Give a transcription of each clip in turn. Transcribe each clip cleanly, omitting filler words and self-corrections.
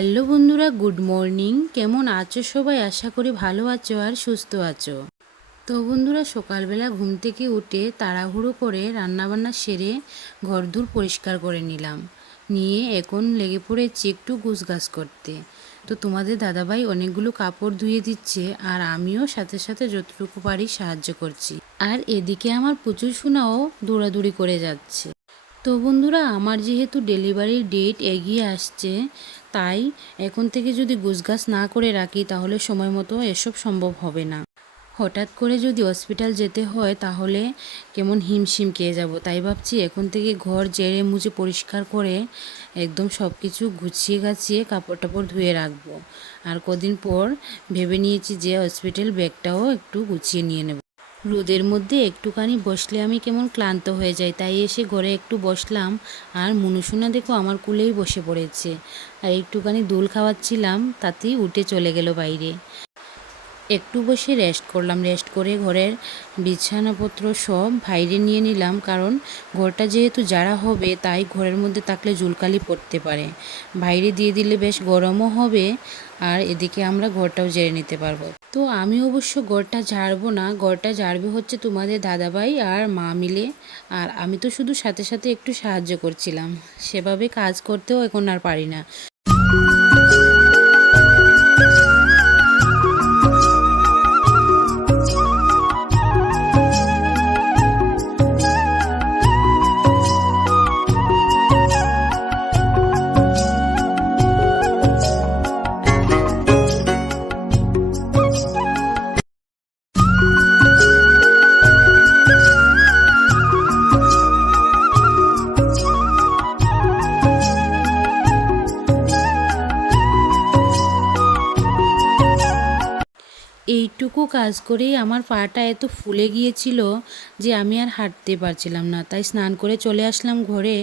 Hello বন্ধুরা, good morning. কেমন আছো সবাই? আশা করি ভালো আছো আর সুস্থ আছো। তো বন্ধুরা, সকালবেলা ঘুম থেকে উঠে তাড়াহুড়ো করে রান্নাবান্না সেরে ঘরদোর পরিষ্কার করে নিয়ে এখন লেগে পড়েছি একটু গুছগাছ করতে। তো তোমাদের দাদাভাই অনেকগুলো কাপড় ধুয়ে দিচ্ছে আর আমিও সাথে সাথে যতটুকু পারি সাহায্য করছি। আর এদিকে আমার প্রচুর সোনাও দৌড়াদৌড়ি করে যাচ্ছে। তো বন্ধুরা, আমার যেহেতু ডেলিভারির ডেট এগিয়ে আসছে, তাই এখন থেকে যদি গোছগাছ না করে রাখি তাহলে সময় মতো এসব সম্ভব হবে না। হঠাৎ করে যদি হসপিটাল যেতে হয় তাহলে কেমন হিমশিম খেয়ে যাব। তাই ভাবছি এখন থেকে ঘর ঝেড়ে মুছে পরিষ্কার করে একদম সব কিছু গুছিয়ে গাছিয়ে কাপড় টাপড় ধুয়ে রাখবো। আর কদিন পর ভেবে নিয়েছি যে হসপিটাল ব্যাগটাও একটু গুছিয়ে নিয়ে নেব। রোদের মধ্যে একটুখানি বসলে আমি কেমন ক্লান্ত হয়ে যাই, তাই এসে ঘরে একটু বসলাম। আর মনুসোনা দেখো আমার কুলেই বসে পড়েছে, আর একটুখানি দোল খাওয়াচ্ছিলাম, তাতেই উঠে চলে গেল বাইরে। একটু বসে রেস্ট করলাম। রেস্ট করে ঘরের বিছানাপত্র সব বাইরে নিয়ে নিলাম, কারণ ঘরটা যেহেতু জাড়া হবে তাই ঘরের মধ্যে থাকলে জুলকালি পড়তে পারে। বাইরে দিয়ে দিলে বেশ গরমও হবে, আর এদিকে আমরা ঘরটাও ঝেড়ে নিতে পারবো। তো আমি অবশ্য ঘরটা ঝাড়বো না, ঘরটা ঝাড়বে হচ্ছে তোমাদের দাদাভাই আর মা মিলে। আর আমি তো শুধু সাথে সাথে একটু সাহায্য করছিলাম, সেভাবে কাজ করতেও এখন আর পারি না। এইটুকু কাজ করেই আমার পাটা এত ফুলে গিয়েছিল যে আমি আর হাঁটতে পারছিলাম না। তাই স্নান করে চলে আসলাম ঘরে।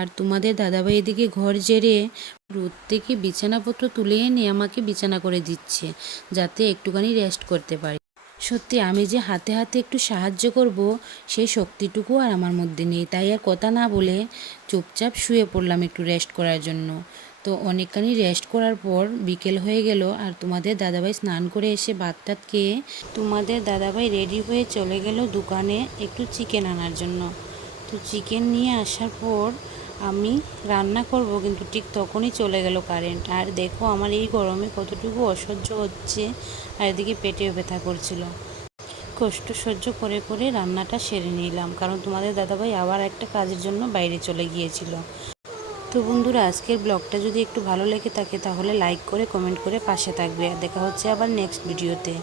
আর তোমাদের দাদাভাই এদিকে ঘর ঝেড়ে রোদ থেকে বিছানাপত্র তুলে এনে আমাকে বিছানা করে দিচ্ছে, যাতে একটুখানি রেস্ট করতে পারি। সত্যি আমি যে হাতে হাতে একটু সাহায্য করব সেই শক্তিটুকু আর আমার মধ্যে নেই, তাই আর কথা না বলে চুপচাপ শুয়ে পড়লাম একটু রেস্ট করার জন্য। তো অনেকখানি রেস্ট করার পর বিকেল হয়ে গেল, আর তোমাদের দাদাভাই স্নান করে এসে ভাত টাত খেয়ে তোমাদের দাদাভাই রেডি হয়ে চলে গেল দোকানে একটু চিকেন আনার জন্য। তো চিকেন নিয়ে আসার পর আমি রান্না করব, কিন্তু ঠিক তখনই চলে গেল কারেন্ট। আর দেখো আমার এই গরমে কতটুকু অসহ্য হচ্ছে, আর এদিকে পেটেও ব্যথা করছিল। কষ্ট সহ্য করে করে রান্নাটা সেরে নিলাম, কারণ তোমাদের দাদাভাই আবার একটা কাজের জন্য বাইরে চলে গিয়েছিল। তো বন্ধুরা, আজকের ব্লগটা যদি একটু ভালো লেগে থাকে তাহলে লাইক করে কমেন্ট করে পাশে থাকবে। আর দেখা হচ্ছে আবার নেক্সট ভিডিওতে।